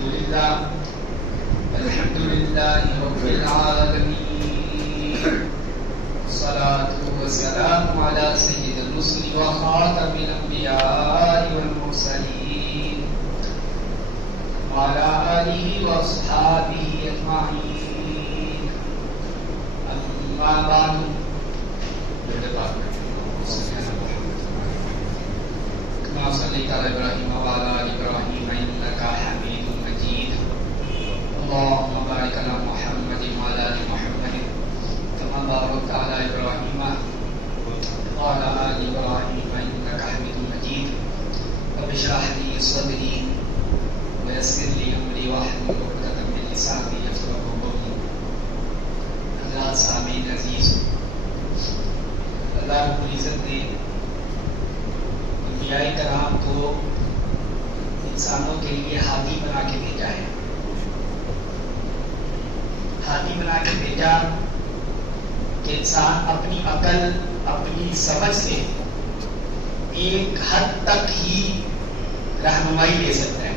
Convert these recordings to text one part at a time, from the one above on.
الحمد لله رب العالمين الصلاة والسلام على سيد الرسل وخاتم الأنبياء والمرسلين وعلى آله وأصحابه أجمعين أما بعد كما صليت على إبراهيم وعلى آل إبراهيم إنك حميد مجيد اللهم بارك على محمد وعلى آل محمد كما باركت على إبراهيم وعلى آل إبراهيم إنك حميد مجيد رب اشرح لي صدري ويسر لي أمري واحلل عقدة من لساني يفقهوا قولي. حضرات سامعین عزیز، اللہ رب العزت نے انبیاء کرام کو انسانوں کے لیے ہادی بنا کے بھیجا ہے. ہادی بنا کے بھیجا کہ انسان اپنی عقل اپنی سمجھ سے ایک حد تک ہی رہنمائی لے سکتا ہے،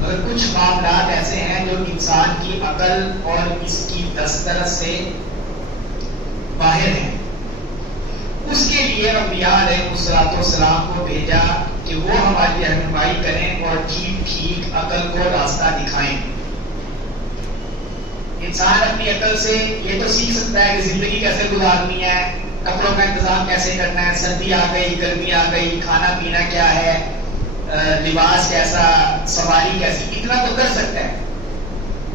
مگر کچھ معاملات ایسے ہیں جو انسان کی عقل اور اس کی دسترس سے باہر ہیں. اس کے لیے انبیاء علیہ السلام کو بھیجا کہ وہ ہماری رہنمائی کریں اور ٹھیک ٹھیک عقل کو راستہ دکھائیں. انسان اپنی عقل سے یہ تو سیکھ سکتا ہے کہ زندگی کیسے گزارنی ہے، کپڑوں کا انتظام کیسے کرنا ہے، سردی آ گئی گرمی آ گئی، کھانا پینا کیا ہے، لباس کیسا، سواری کیسی، اتنا تو کر سکتا ہے.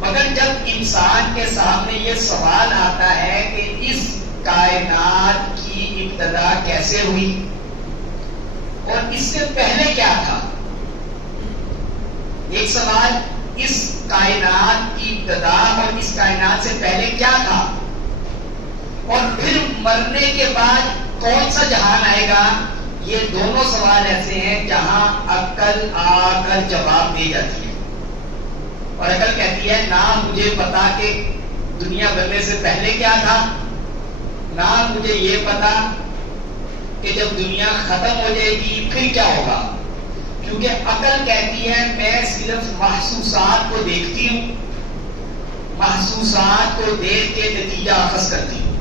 مگر جب انسان کے سامنے یہ سوال آتا ہے کہ اس کائنات کی ابتدا کیسے ہوئی اور اس سے پہلے کیا تھا، ایک سوال اس کائنات کی ابتدا اور اس کائنات سے پہلے کیا تھا، اور پھر مرنے کے بعد کون سا جہان آئے گا، یہ دونوں سوال ایسے ہیں جہاں عقل آ کر جواب دے جاتی ہے. اور عقل کہتی ہے نہ مجھے پتا کہ دنیا بننے سے پہلے کیا تھا، نہ مجھے یہ پتا کہ جب دنیا ختم ہو جائے گی پھر کیا ہوگا، کیونکہ عقل کہتی ہے میں صرف محسوسات کو دیکھتی ہوں، محسوسات کو دیکھ کے نتیجہ اخذ کرتی ہوں.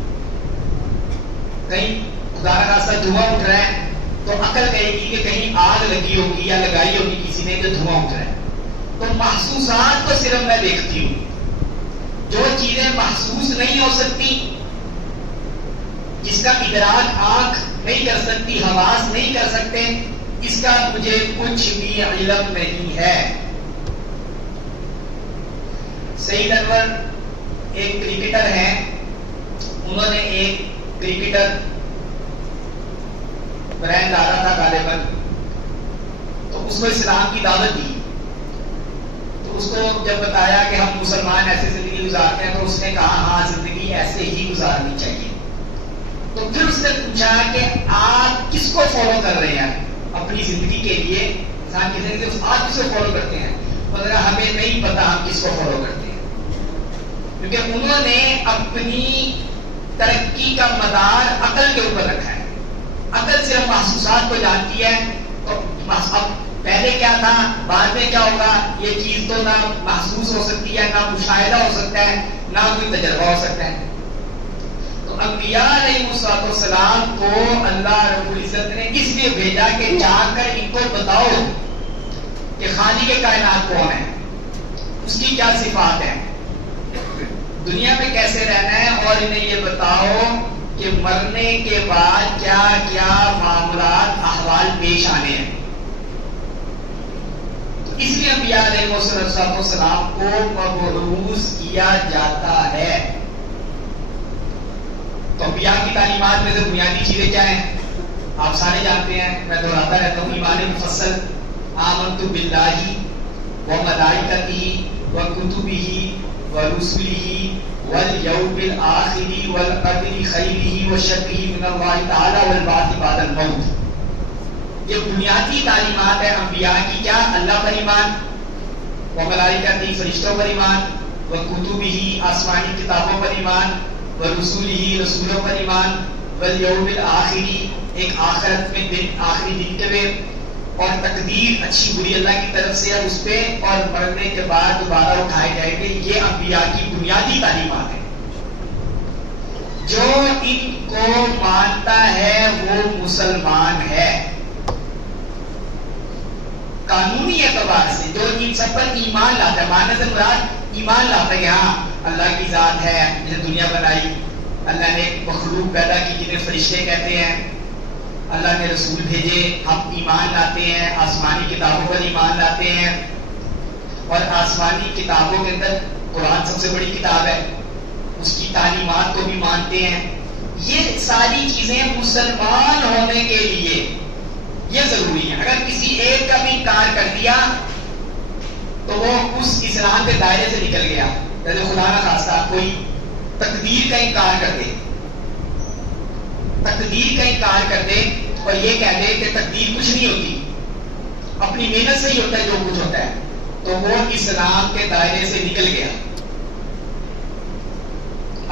کہیں خدا کا خاصا دھواں اٹھ رہا ہے تو عقل کہے گی کہ کہیں آگ لگی ہوگی یا لگائی ہوگی کسی نے جو دھواں اٹھ رہا ہے. تو محسوسات کو صرف میں دیکھتی ہوں، جو چیزیں محسوس نہیں ہو سکتی، جس کا ادراک آنکھ نہیں کر سکتی، حواس نہیں کر سکتے، اس کا مجھے کچھ بھی علم نہیں ہے. سعید انور ایک کرکٹر ہیں، انہوں نے ایک کرکٹر برائن لارا تھا غالباً، تو اس کو اسلام کی دعوت دی. تو اس کو جب بتایا کہ ہم مسلمان ایسے زندگی گزارتے ہیں تو اس نے کہا ہاں زندگی ایسے ہی گزارنی چاہیے. تو پھر اس نے پوچھا کہ آپ کس کو فالو کر رہے ہیں اپنی زندگی کے لیے، انسان کی زندگی آپ کس کو فالو کرتے ہیں؟ مگر ہمیں نہیں پتا ہم کس کو فالو کرتے ہیں، کیونکہ انہوں نے اپنی ترقی کا مدار عقل کے اوپر رکھا ہے. عقل صرف محسوسات کو جانتی ہے، تو اب پہلے کیا تھا بعد میں کیا ہوگا یہ چیز تو نہ محسوس ہو سکتی ہے، نہ مشاہدہ ہو سکتا ہے، نہ کوئی تجربہ ہو سکتا ہے. تو انبیاء علیہ السلام کو اللہ رب العزت نے اس لیے بھیجا کہ جا کر ان کو بتاؤ کہ خالق کائنات کون ہے، اس کی کیا صفات ہیں، دنیا میں کیسے رہنا ہے، اور انہیں یہ بتاؤ کہ مرنے کے بعد کیا کیا معاملات احوال پیش آنے ہیں. تو اس لیے انبیاء علیہ السلام کو مبعوث کیا جاتا ہے. تو انبیاء کی تعلیمات میں سے بنیادی چیزیں کیا ہیں آپ سارے جانتے ہیں، میں دہراتا رہتا ہوں. ایمان مفصل، آمنت باللہ وملائکتہ وکتبہ ورسلہ والیوم الآخر والقدر خیرہ وشرہ من اللہ تعالی والبعث بعد الموت. یہ بنیادی تعلیمات ہے انبیاء کی. کیا؟ اللہ پر ایمان، وملائکتہ فرشتوں پر ایمان، وکتبہ آسمانی کتابوں پر ایمان، ورسولہ رسولوں پر ایمان، والیوم الآخر ایک آخرت میں دن، آخری دن کے اور تقدیر اچھی بری اللہ کی طرف سے ہے اس پہ، اور مرنے کے بعد دوبارہ اٹھائے جائیں گے، یہ انبیاء کی بنیادی تعلیمات ہیں۔ جو ان کو مانتا ہے وہ مسلمان ہے قانونی اعتبار سے۔ جو ان سب پر ایمان لاتا ہے، ماننے سے مراد ایمان لاتا ہے کہ ہاں اللہ کی ذات ہے، جس نے دنیا بنائی، اللہ نے مخلوق پیدا کی جنہیں فرشتے کہتے ہیں، اللہ نے رسول بھیجے، ہم ایمان لاتے ہیں، آسمانی کتابوں پر ایمان لاتے ہیں، اور آسمانی کتابوں کے اندر قرآن سب سے بڑی کتاب ہے، اس کی تعلیمات کو بھی مانتے ہیں۔ یہ ساری چیزیں مسلمان ہونے کے لیے یہ ضروری ہے۔ اگر کسی ایک کا بھی انکار کر دیا تو وہ اس اسلام کے دائرے سے نکل گیا۔ جیسے خدا نہ خواستہ کوئی تقدیر کا انکار کر دے، تقدیر کا انکار کر دے اور یہ کہہ دے کہ تقدیر کچھ نہیں ہوتی، اپنی محنت سے ہی ہوتا ہے جو کچھ ہوتا ہے، تو وہ اسلام کے دائرے سے نکل گیا۔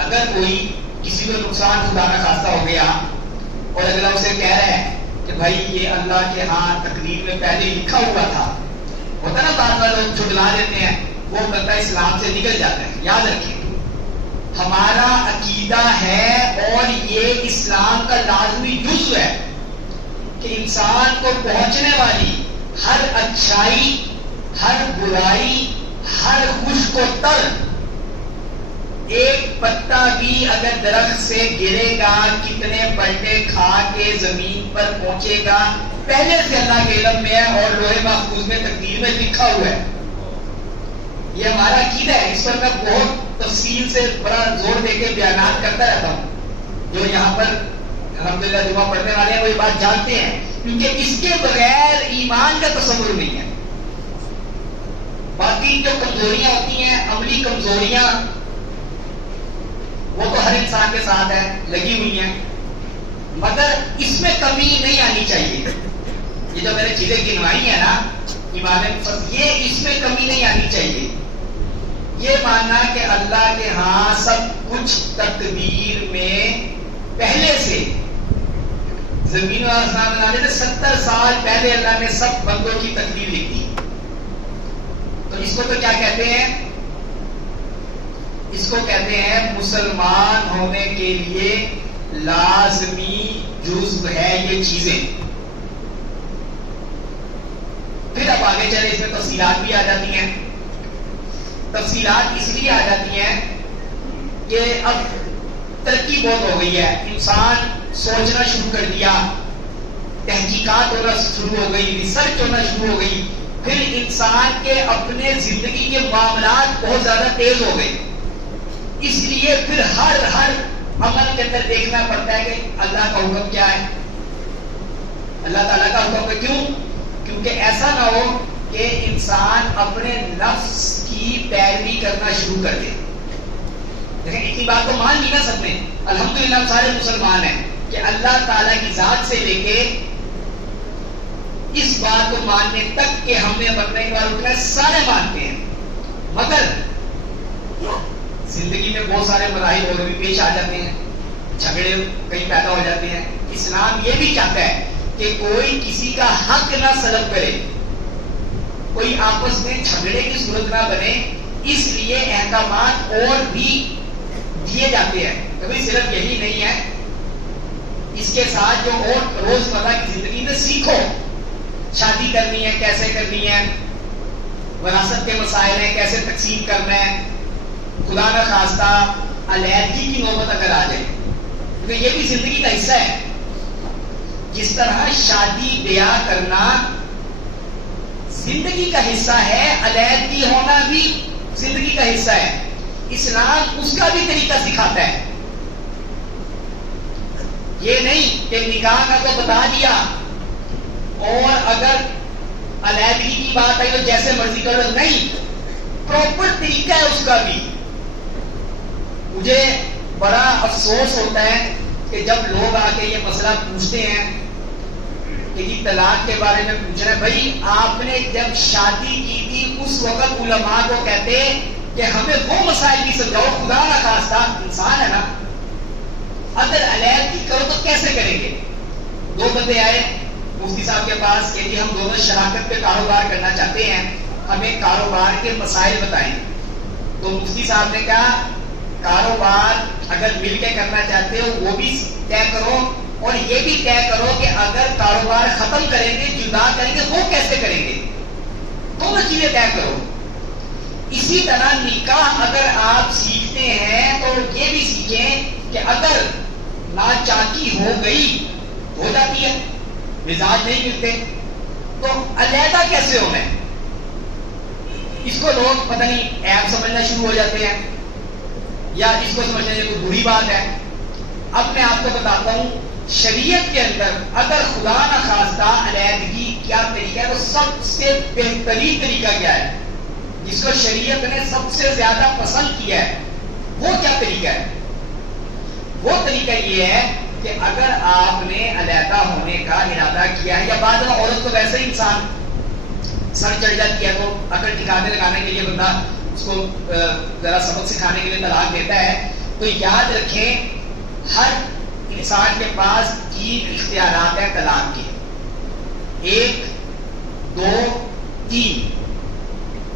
اگر کوئی کسی کو نقصان خدا نہ خواستہ ہو گیا اور اگلا اسے کہہ رہا ہے کہ بھائی یہ اللہ کے ہاں تقدیر میں پہلے لکھا ہوا تھا، ہوتا نا بعض بار لوگ جھٹلا دیتے ہیں، وہ بندہ اسلام سے نکل جاتا ہے۔ یاد رکھیں ہمارا عقیدہ ہے اور یہ اسلام کا لازمی جزو ہے کہ انسان کو پہنچنے والی ہر اچھائی، ہر برائی، ہر خشک و تر، ایک پتا بھی اگر درخت سے گرے گا، کتنے پلٹے کھا کے زمین پر پہنچے گا، پہلے سے اللہ کے علم میں ہے اور لوح محفوظ میں تقدیر میں لکھا ہوا ہے۔ یہ ہمارا عقیدہ ہے، اس پر میں بہت تفصیل سے بڑا زور دے کے بیانات کرتا رہتا ہوں۔ جو یہاں پر الحمدللہ جمعہ پڑھنے والے ہیں وہ یہ بات جانتے ہیں، کیونکہ اس کے بغیر ایمان کا تصور نہیں ہے۔ باقی جو کمزوریاں ہوتی ہیں، عملی کمزوریاں، وہ تو ہر انسان کے ساتھ ہے، لگی ہوئی ہیں، مگر اس میں کمی نہیں آنی چاہیے۔ یہ جو میں نے چیزیں گنوائی ہیں نا ایمان، یہ اس میں کمی نہیں آنی چاہیے۔ یہ ماننا کہ اللہ کے ہاں سب کچھ تقدیر میں پہلے سے، زمین و آسمان بنانے سے 70 سال پہلے اللہ نے سب بندوں کی تقدیر لکھ دی۔ تو اس کو تو کیا کہتے ہیں؟ اس کو کہتے ہیں مسلمان ہونے کے لیے لازمی جزو ہے یہ چیزیں۔ پھر اب آگے چلے، اس میں تفصیلات بھی آ جاتی ہیں۔ تفصیلات اس لیے آ جاتی ہیں کہ اب ترقی بہت ہو گئی ہے، انسان سوچنا شروع کر دیا، تحقیقات ہونا شروع ہو گئی، ریسرچ ہونا شروع ہو گئی، پھر انسان کے اپنے زندگی کے معاملات بہت زیادہ تیز ہو گئے۔ اس لیے پھر ہر عمل کے اندر دیکھنا پڑتا ہے کہ اللہ کا حکم کیا ہے، اللہ تعالیٰ کا حکم ہے۔ کیوں؟ کیونکہ ایسا نہ ہو کہ انسان اپنے نفس کی پیروی کرنا شروع کر دے۔ لیکن اتنی بات تو مان نہیں نہ سکتے، الحمدللہ ہم سارے مسلمان ہیں کہ اللہ تعالیٰ کی ذات سے لے کے اس بات کو ماننے تک کہ ہم نے مرنے کے بعد اٹھنا سارے مانتے ہیں، مگر زندگی میں بہت سارے مراحل اور بھی پیش آ جاتے ہیں، جھگڑے کہیں پیدا ہو جاتے ہیں۔ اسلام یہ بھی چاہتا ہے کہ کوئی کسی کا حق نہ سلب کرے، کوئی آپس میں جھگڑے کی صورت نہ بنے، اس لیے احکامات اور بھی دیے جاتے ہیں۔ کبھی صرف یہی نہیں ہے، اس کے ساتھ جو اور روزمرہ کی زندگی میں سیکھو، شادی کرنی ہے کیسے کرنی ہے، وراثت کے مسائل ہیں کیسے تقسیم کرنا ہے، خدا نہ خواستہ علیحدگی کی نوبت اگر آ جائے، کیونکہ یہ بھی زندگی کا حصہ ہے۔ جس طرح شادی بیاہ کرنا زندگی کا حصہ ہے، علیحدگی ہونا بھی زندگی کا حصہ ہے، اسلام اس کا بھی طریقہ سکھاتا ہے۔ یہ نہیں کہ نکاح کا تو بتا دیا اور اگر علیحدگی کی بات آئی تو جیسے مرضی کرو، نہیں، پراپر طریقہ ہے اس کا بھی۔ مجھے بڑا افسوس ہوتا ہے کہ جب لوگ آ کے یہ مسئلہ پوچھتے ہیں کہ جی طلاق کے بارے میں پوچھ رہے ہیں، بھائی آپ نے جب شادی کی تھی اس وقت علماء کو کہتے کہ ہمیں وہ مسائل بھی سمجھاؤ، خدا نہ خواستہ انسان ہے نا، اگر علیحدگی کرو تو کیسے کریں گے؟ دو بندے آئے، مفتی صاحب کے پاس کہ جی ہم دونوں شراکت پہ کاروبار کرنا چاہتے ہیں، ہمیں کاروبار کے مسائل بتائیں. تو مفتی صاحب نے کہا کاروبار اگر مل کے کرنا چاہتے ہو وہ بھی طے کرو، اور یہ بھی طے کرو کہ اگر کاروبار ختم کریں گے، جدا کریں گے، وہ کیسے کریں گے. دونوں چیزیں طے کرو. اسی طرح نکاح اگر آپ سیکھتے ہیں تو یہ بھی سیکھیں کہ اگر ناچاکی ہو گئی، ہو جاتی ہے، مزاج نہیں ملتے، تو علیحدہ کیسے ہونا ہے. اس کو لوگ پتہ نہیں عیب سمجھنا شروع ہو جاتے ہیں، یا اس کو سمجھنا یہ کوئی بری بات ہے. اب میں آپ کو بتاتا ہوں شریعت کے اندر اگر خدا نخواستہ علیحدگی کیا طریقہ ہے، تو سب سے بہترین طریقہ کیا ہے جس کو شریعت نے سب سے زیادہ پسند کیا ہے، وہ کیا طریقہ ہے؟ وہ طریقہ یہ ہے کہ اگر آپ نے علیحدہ ہونے کا ارادہ کیا ہے، یا بعد میں عورت کو ویسے ہی انسان سر چڑھ جاتی ہے تو عقل ٹھکانے لگانے کے لیے بندہ اس کو ذرا سبق سکھانے کے لیے طلاق دیتا ہے. تو یاد رکھیں ہر انسان کے پاس 3 اختیارات ہیں طلاق کے. 1 2 3.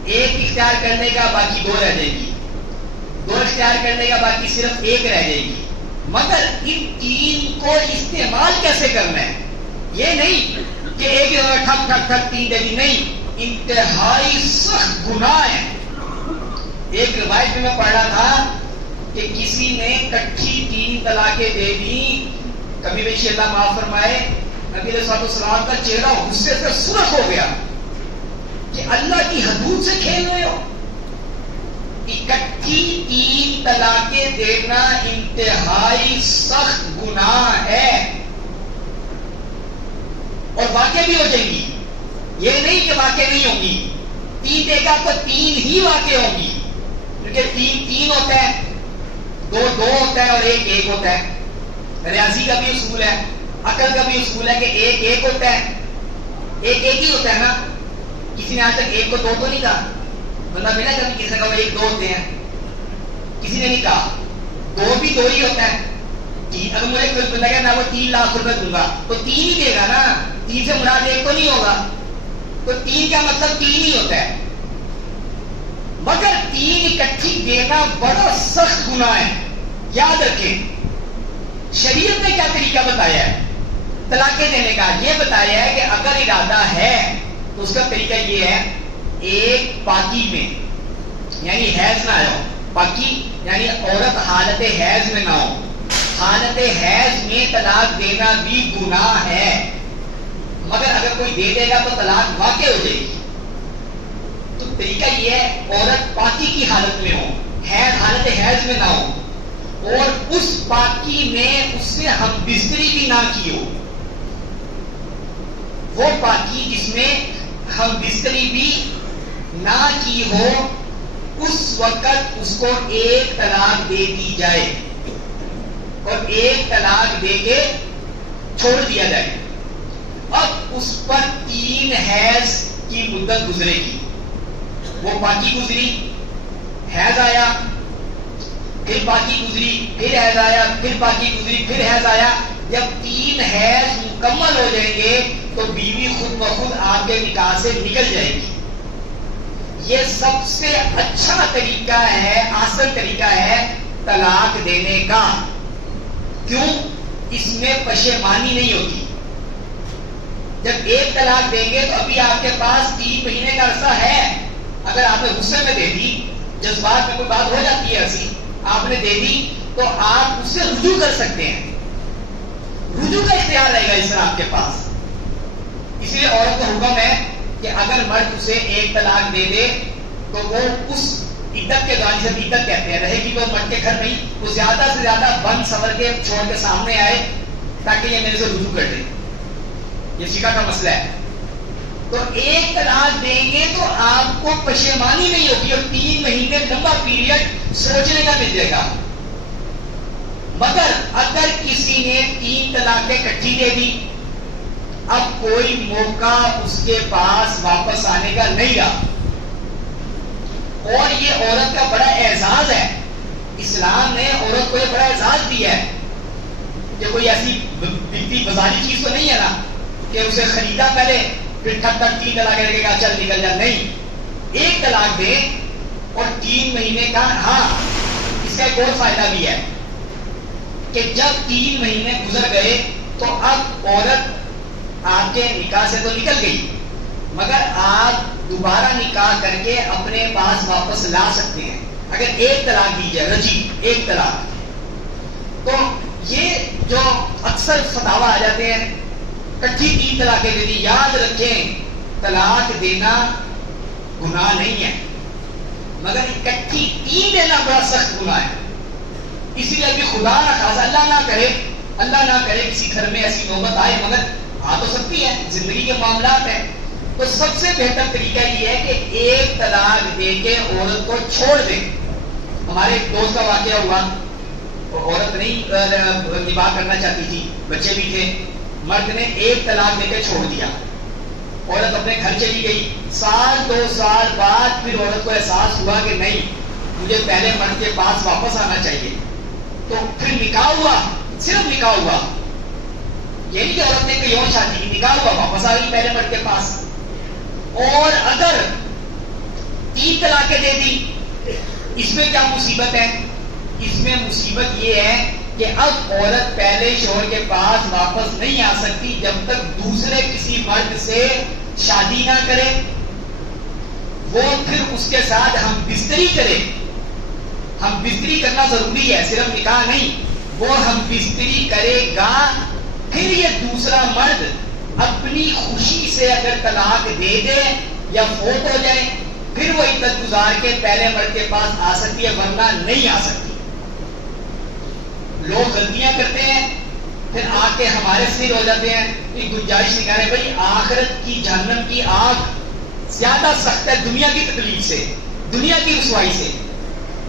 ایک اختیار کرنے کا باقی 2 رہ جائے گی، 2 اختیار کرنے کا باقی صرف 1 رہ جائے گی. مگر ان 3 کو استعمال کیسے کرنا ہے؟ یہ نہیں کہ ایک جگہ ٹھک ٹھک ٹھک 3 دے دی، نہیں، انتہائی سخت گناہ ہے. ایک روایت میں پڑھ رہا تھا کہ کسی نے کٹھی 3 طلاقیں دے دی. کبھی بیشی اللہ معاف فرمائے، نبی علیہ السلام کا چہرہ غصے سے سرخ ہو گیا کہ اللہ کی حدود سے کھیل رہے ہو. اکٹھی 3 طلاقیں دینا انتہائی سخت گناہ ہے، اور واقع بھی ہو جائیں گی. یہ نہیں کہ واقع نہیں ہوں گی. 3 دے گا تو 3 ہی واقع ہوں گی، کیونکہ 3 ہوتا ہے، 2 ہوتا ہے، اور 1 ہوتا ہے. ریاضی کا بھی اصول ہے، عقل کا بھی اصول ہے کہ 1 ہوتا ہے، 1 ہی ہوتا ہے نا. کسی نے آج تک 1 کو 2 تو نہیں کہا. بندہ ملا کبھی کسی نے کہا 1 2 ہوتے ہیں؟ کسی نے نہیں کہا. 2 بھی 2 ہی ہوتا ہے. اگر مجھے کوئی بندہ کہے میں وہ 3 لاکھ روپے دوں گا تو 3 ہی دے گا نا. 3 سے مراد 1 تو نہیں ہوگا. تو 3 کا مطلب 3 ہی ہوتا ہے. مگر 3 اکٹھی دینا بڑا سخت گناہ ہے. یاد رکھیں شریعت نے کیا طریقہ بتایا ہے طلاقیں دینے کا. یہ بتایا ہے کہ اگر ارادہ ہے تو اس کا طریقہ یہ ہے، ایک پاکی میں یعنی حیض نہ ہو. پاکی یعنی عورت حالت حیض میں نہ ہو. حالت حیض میں طلاق دینا بھی گناہ ہے، مگر اگر کوئی دے دے گا تو طلاق واقع ہو جائے گی. تو طریقہ یہ ہے عورت پاکی کی حالت میں ہو، حالت حیض میں نہ ہو، اور اس پاکی میں اس سے ہم بستری بھی نہ کی ہو. وہ پاکی جس میں ہم بستری بھی نہ کی ہو، اس وقت اس کو 1 طلاق دے دی جائے، اور 1 طلاق دے کے چھوڑ دیا جائے. اب اس پر 3 حیض کی مدت گزرے گی. وہ پاکی گزری، حیض آیا، پھر پاکی گزری، پھر حیض آیا، پھر پاکی گزری، پھر حیض آیا. جب 3 حیض مکمل ہو جائیں گے تو بیوی خود بخود آپ کے نکاح سے نکل جائے گی. یہ سب سے اچھا طریقہ ہے، آسان طریقہ ہے طلاق دینے کا. کیوں؟ اس میں پشیمانی نہیں ہوتی. جب 1 طلاق دیں گے تو ابھی آپ کے پاس 3 مہینے کا عرصہ ہے. اگر آپ نے غصے میں دے دی، جذبات میں کوئی بات ہو جاتی ہے ایسی، آپ نے دے دی تو آپ اس سے رجوع کر سکتے ہیں. رجوع کا اختیار رہے گا اس طرح آپ کے پاس. اس لیے عورت کا حکم ہے کہ اگر مرد اسے 1 طلاق دے دے تو وہ اس عدت کے دوران، جسے عدت کہتے ہیں، رہے گی تو مرد کے گھر نہیں، وہ زیادہ سے زیادہ بند سنور کے چھوڑ کے سامنے آئے تاکہ یہ میرے سے رجوع کر دے. یہ فقہ کا مسئلہ ہے. تو 1 طلاق دیں گے تو آپ کو پشیمانی نہیں ہوگی، اور 3 مہینے لمبا پیریڈ سوچنے کا مل جائے گا. مگر اگر کسی نے 3 طلاقیں اکٹھی دے دی، اب کوئی موقع اس کے پاس واپس آنے کا نہیں رہا. اور یہ عورت کا بڑا اعزاز ہے. اسلام نے عورت کو یہ بڑا اعزاز دیا ہے. یہ کوئی ایسی بکتی بازاری چیز تو نہیں ہے نا کہ اسے خریدا پہلے پھر ٹھک ٹھک 3 طلاق لگے گا چل نکل جا، نہیں، 1 طلاق دے اور 3 مہینے کا. ہاں اس کا ایک اور فائدہ بھی ہے کہ جب 3 مہینے گزر گئے تو اب عورت آپ کے نکاح سے تو نکل گئی، مگر آپ دوبارہ نکاح کر کے اپنے پاس واپس لا سکتے ہیں اگر 1 طلاق دی جائے، رجی 1 طلاق. تو یہ جو اکثر فتاوی آ جاتے ہیں کٹھی 3 طلاقیں دے دی، یاد رکھیں طلاق دینا گناہ نہیں ہے، مگر اکٹھی 3 دینا بڑا سخت گناہ ہے. اسی لیے ابھی خدا نہ خاصا اللہ نہ کرے کسی گھر میں ایسی نوبت آئے، مگر آ تو سکتی ہے، زندگی کے معاملات ہیں. تو سب سے بہتر طریقہ یہ ہے کہ 1 طلاق دے کے عورت کو چھوڑ دیں. ہمارے ایک دوست کا واقعہ ہوا، عورت نہیں نکاح کرنا چاہتی تھی، بچے بھی تھے، مرد نے 1 طلاق دے کے چھوڑ دیا، عورت اپنے گھر چلی گئی. 1-2 سال بعد پھر عورت کو احساس ہوا کہ نہیں، مجھے پہلے مرد کے پاس واپس آنا چاہیے. تو پھر نکاح ہوا، صرف نکاح ہوا، یہ نہیں کہ عورت نے کوئی اور شادی کی، نکاح ہوا، واپس آ گئی پہلے مرد کے پاس. اور اگر 3 طلاقیں دے دی، اس میں کیا مصیبت ہے؟ اس میں مصیبت یہ ہے کہ اب عورت پہلے شوہر کے پاس واپس نہیں آ سکتی جب تک دوسرے کسی مرد سے شادی نہ کرے، وہ پھر اس کے ساتھ ہم بستری کرے. ہم بستری کرنا ضروری ہے، صرف نکاح نہیں، وہ ہم بستری کرے گا. پھر یہ دوسرا مرد اپنی خوشی سے اگر طلاق دے دے یا فوت ہو جائے، پھر وہ عدت گزار کے پہلے مرد کے پاس آ سکتی ہے، ورنہ نہیں آ سکتی. لوگ غلطیاں کرتے ہیں، پھر آ کے ہمارے سر ہو جاتے ہیں. ایک گنجائش نکالے بھائی، آخرت کی جہنم کی آگ زیادہ سخت ہے دنیا کی تکلیف سے، دنیا کی رسوائی سے.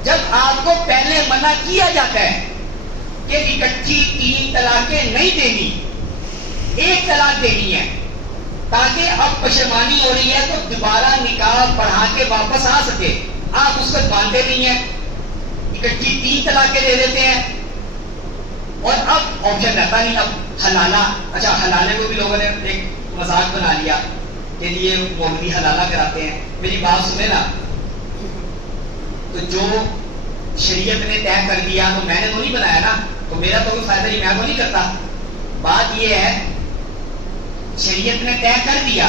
جب آپ کو پہلے منع کیا جاتا ہے کہ اکٹھی 3 طلاقیں نہیں دینی، 1 طلاق دینی ہے، تاکہ اب پشیمانی ہو رہی ہے تو دوبارہ نکاح پڑھا کے واپس آ سکے، آپ اس کو باندھتے نہیں ہیں، اکٹھی 3 طلاقیں دے دیتے ہیں. اور اب آپشن رہتا نہیں، اب حلالہ. اچھا، حلالے کو بھی لوگوں نے ایک مذاق بنا لیا کہ یہ مولوی حلالہ کراتے ہیں. میری بات سنیں نا، تو جو شریعت نے طے کر دیا تو میں نے تو نہیں بنایا نا، تو میرا تو کوئی فائدہ نہیں، میں تو نہیں کرتا. بات یہ ہے شریعت نے طے کر دیا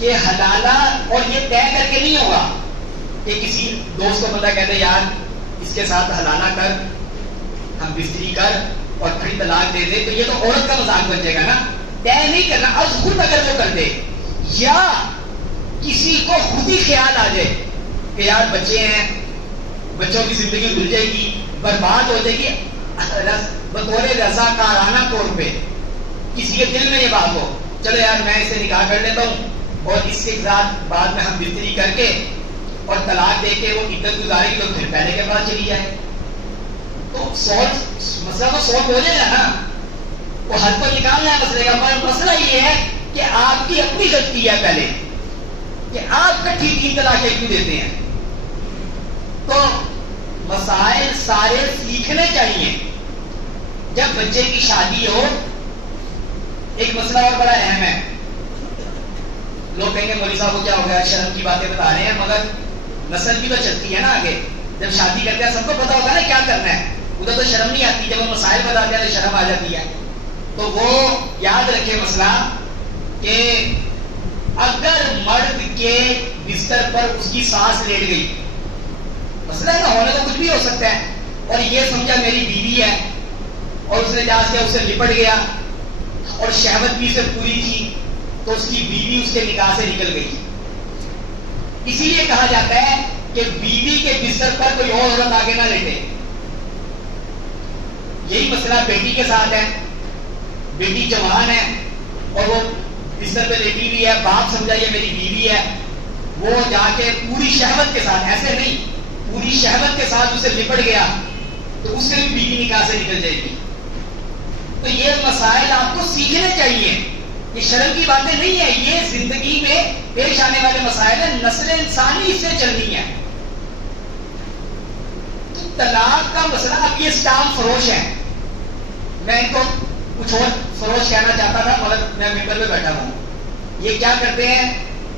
کہ حلالہ، اور یہ طے کر کے نہیں ہوگا کہ کسی دوست کو بندہ کہتے یار اس کے ساتھ حلالہ کر، ہم بستری کر اور پھر طلاق دے دے، تو یہ تو عورت کا مذاق بن جائے گا نا. طے نہیں کرنا، اب خود اگر وہ کر دے یا کسی کو خود ہی خیال آ جائے کہ یار بچے ہیں، بچوں کی زندگی دھل جائے گی، برباد ہو جائے گی، بطور رضاکارانہ طور پہ کسی کے دل میں یہ بات ہو، چلو یار میں اسے نکاح کر لیتا ہوں اور اس کے ساتھ بعد میں ہم بستری کر کے اور طلاق دے کے وہ عدت گزارے گی تو پھر پہلے کے پاس چلی جائے، تو مسئلہ تو سولو ہو جائے گا نا. وہ حل تو نکالنا ہے مسئلے کا. مسئلہ یہ ہے کہ آپ کی اپنی غلطی ہے پہلے کہ آپ کٹھی 3 طلاقیں کیوں دیتے ہیں. تو مسائل سارے سیکھنے چاہیے. جب بچے کی شادی ہو، ایک مسئلہ اور بڑا اہم ہے. لوگ کہیں گے مولوی صاحب کو کیا ہو گیا، شرم کی باتیں بتا رہے ہیں، مگر نسل بھی تو چلتی ہے نا آگے. جب شادی کرتے ہیں سب کو پتا ہوتا ہے نا کیا کرنا ہے، ادھر تو شرم نہیں آتی، جب وہ مسائل بتاتے ہیں تو شرم آ جاتی ہے. تو وہ یاد رکھے مسئلہ کہ اگر مرد کے بستر پر اس کی سانس لیٹ گئی، مسئلہ ہے نا، ہونے تو کچھ بھی ہو سکتا ہے، اور یہ سمجھا میری بیوی ہے اور اس نے جہاز کیا، اسے لپٹ گیا اور شہوت بھی سے پوری تھی، تو اس کی بیوی اس کے نکاح سے نکل گئی. اسی لیے کہا جاتا ہے کہ بیوی کے بستر پر کوئی اور عورت آگے نہ لیٹے. یہی مسئلہ بیٹی کے ساتھ ہے. بیٹی جوان ہے اور وہ بستر پہ لیٹی ہوئی ہے، باپ سمجھا یہ میری بیوی ہے، وہ جا کے پوری شہوت کے ساتھ، ایسے نہیں، پوری شہوت کے ساتھ اسے لپٹ گیا تو اس سے بھی بیوی نکاح سے نکل جائے گی. تو یہ مسائل آپ کو سیکھنے چاہیے، یہ شرم کی باتیں نہیں ہیں، یہ زندگی میں پیش آنے والے مسائل ہیں، نسل انسانی اس سے چلنی ہے. تو طلاق کا مسئلہ، اب یہ اسٹام فروش ہے، میں ان کو کچھ اور فروش کہنا چاہتا تھا مگر میں ممبر پہ بیٹھا ہوں. یہ کیا کرتے ہیں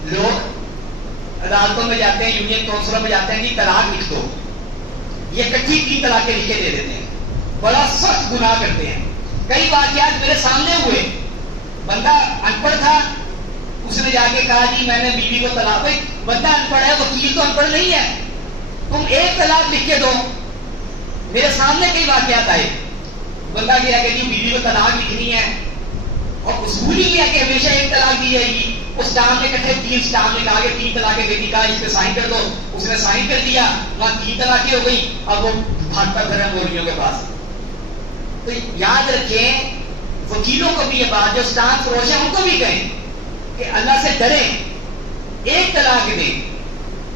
لوگ عدالتوں میں جاتے ہیں, یونین کونسلوں میں جاتے ہیں کہ طلاق لکھ دو, یہ کٹھی 3 طلاقیں لکھ کے دے دیتے ہیں. بڑا سخت گناہ کرتے ہیں. کئی واقعات میرے سامنے ہوئے, بندہ ان پڑھ تھا, اس نے جا کے کہا جی میں نے بیوی کو طلاق, بندہ ان پڑھ ہے, وکیل تو ان پڑھ نہیں ہے, تم 1 طلاق لکھ کے دو. میرے سامنے کئی واقعات آئے, بندہ گیا کہ جی بیوی کو طلاق لکھنی ہے, اور اصول ہی ہے کہ ہمیشہ 1 طلاق دی جائے گی. اس اسٹامپ میں کٹھے 3 اسٹامپ نکال کے 3 طلاقیں دے دی, کہا اس پہ سائن کر دو, اس نے سائن کر دیا, وہاں 3 طلاقیں ہو گئی. اب وہ بھاگتا پھر گولیوں کے پاس. تو یاد رکھیں وکیلوں کو بھی یہ بات, جو اسٹامپ فروش ہیں ان کو بھی کہیں کہ اللہ سے ڈریں, 1 طلاق دیں,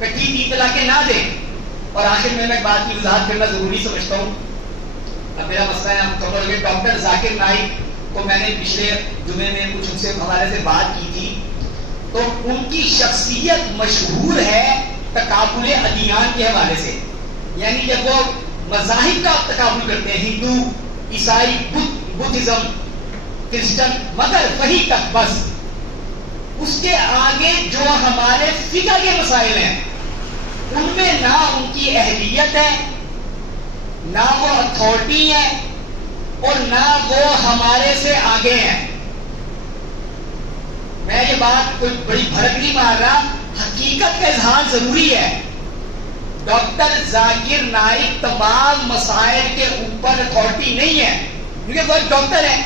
کٹھی 3 طلاقیں نہ دیں. اور آخر میں ایک بات کی وضاحت کرنا ضروری سمجھتا ہوں. اب میرا مسئلہ ہے, ہم کور ہو گئے. ڈاکٹر ذاکر نائک کو میں نے پچھلے جمعے میں کچھ ان سے حوالے سے بات کی تھی, تو ان کی شخصیت مشہور ہے تقابل ادیان کے حوالے سے. یعنی جب وہ مذاہب کا تقابل کرتے ہیں, ہندو, عیسائی, بدھزم, کرسچن, مگر وہی تک بس, اس کے آگے جو ہمارے فقہ کے مسائل ہیں ان میں نہ ان کی اہلیت ہے, نہ وہ اتھارٹی ہے, اور نہ وہ ہمارے سے آگے ہیں. میں یہ بات کوئی بڑی بھڑک نہیں مار رہا, حقیقت کا اظہار ضروری ہے. ڈاکٹر ذاکر نائک تمام مسائل کے اوپر اتھارٹی نہیں ہے, کیونکہ وہ ایک ڈاکٹر ہے.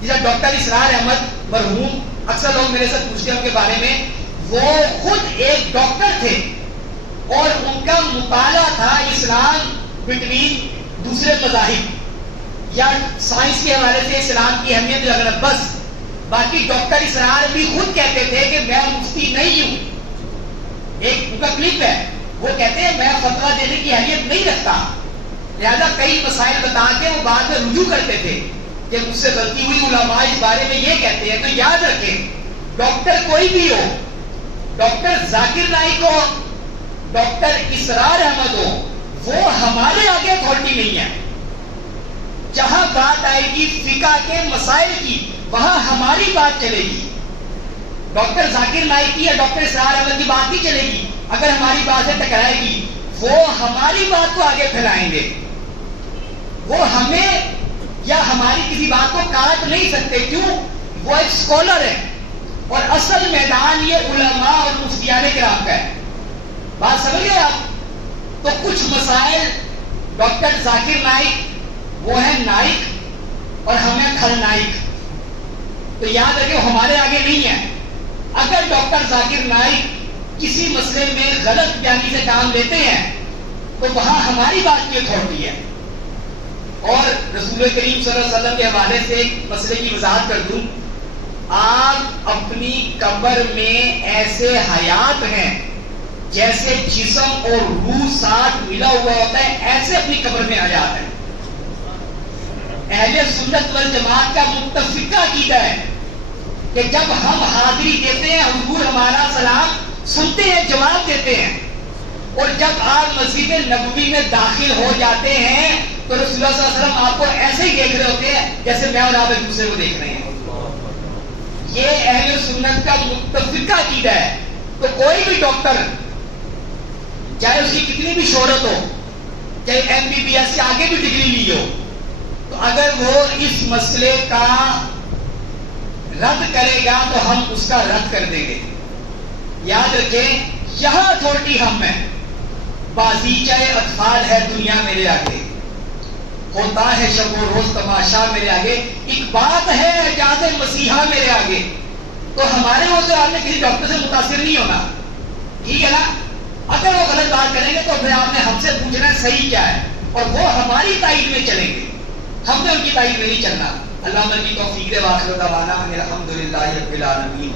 جیسا ڈاکٹر اسرار احمد مرحوم, اکثر لوگ میرے ساتھ پوچھتے ہیں ان کے بارے میں, وہ خود ایک ڈاکٹر تھے اور ان کا مطالعہ تھا اسلام بٹوین دوسرے مذاہب یا سائنس کے حوالے سے اسلام کی اہمیت لگنا بس. باقی ڈاکٹر اسرار بھی خود کہتے تھے کہ میں مفتی نہیں ہوں. ایک ان کا کلپ ہے, وہ کہتے ہیں میں فتویٰ دینے کی اہلیت نہیں رکھتا, لہذا کئی مسائل بتا کے وہ بعد میں رجوع کرتے تھے کہ مجھ سے غلطی ہوئی, علماء اس بارے میں یہ کہتے ہیں. تو یاد رکھیں ڈاکٹر کوئی بھی ہو, ڈاکٹر ذاکر نائک ہو, ڈاکٹر اسرار احمد ہو, وہ ہمارے آگے اتھارٹی نہیں ہے. جہاں بات آئے گی فقہ کے مسائل کی وہاں ہماری بات چلے گی. ڈاکٹر ذاکر نائک کی یا ڈاکٹر اسرار احمد کی بات نہیں چلے گی. اگر ہماری بات سے ٹکرائے گی وہ ہماری بات کو آگے پھیلائیں گے, وہ ہمیں یا ہماری کسی بات کو کاٹ نہیں سکتے. کیوں؟ وہ ایک اسکالر ہے, اور اصل میدان یہ علماء اور مفتیان کرام کا ہے. بات سمجھ گئے آپ؟ تو کچھ مسائل ڈاکٹر ذاکر نائک وہ ہے نائک اور ہم ہیں کھل نائک, تو یاد رکھیں وہ ہمارے آگے نہیں ہے. اگر ڈاکٹر ذاکر نائک کسی مسئلے میں غلط بیانی سے کام لیتے ہیں تو وہاں ہماری بات کی اتھارٹی ہے. اور رسول کریم صلی اللہ علیہ وسلم کے حوالے سے ایک مسئلے کی وضاحت کر دوں, آپ اپنی قبر میں ایسے حیات ہیں جیسے جسم اور روح ساتھ ملا ہوا ہوتا ہے, ایسے اپنی قبر میں حیات ہیں. اہل سنت والجماعت کا متفقہ عقیدہ ہے کہ جب ہم حاضری دیتے ہیں حضور ہمارا سلام سنتے ہیں, جواب دیتے ہیں, اور جب آپ مسجد نبوی میں داخل ہو جاتے ہیں تو رسول اللہ صلی اللہ علیہ وسلم آپ کو ایسے ہی دیکھ رہے ہوتے ہیں جیسے میں اور آپ ایک دوسرے کو دیکھ رہے ہیں. یہ اہل سنت کا متفقہ عقیدہ ہے. تو کوئی بھی ڈاکٹر چاہے اس کی کتنی بھی شہرت ہو, چاہے MBBS سے آگے بھی ڈگری لی ہو, تو اگر وہ اس مسئلے کا رد کرے گا تو ہم اس کا رد کر دیں گے. یاد رکھیں یہاں اتھارٹی ہم ہیں. بازیچہ اطفال ہے دنیا میرے آگے, ہوتا ہے شب و روز تماشا میرے آگے, ایک بات ہے اجازت مسیحا میرے آگے. تو ہمارے وہ تو آپ نے کسی ڈاکٹر سے متاثر نہیں ہونا, ٹھیک ہے نا. اگر وہ غلط بات کریں گے تو پھر آپ نے ہم سے پوچھنا ہے صحیح کیا ہے, اور وہ ہماری تائید میں چلیں گے, ہم نے ان کی تائید میں نہیں چلنا. اللہ کی توفیق دے. واخر دعوانا الحمدللہ رب العالمین.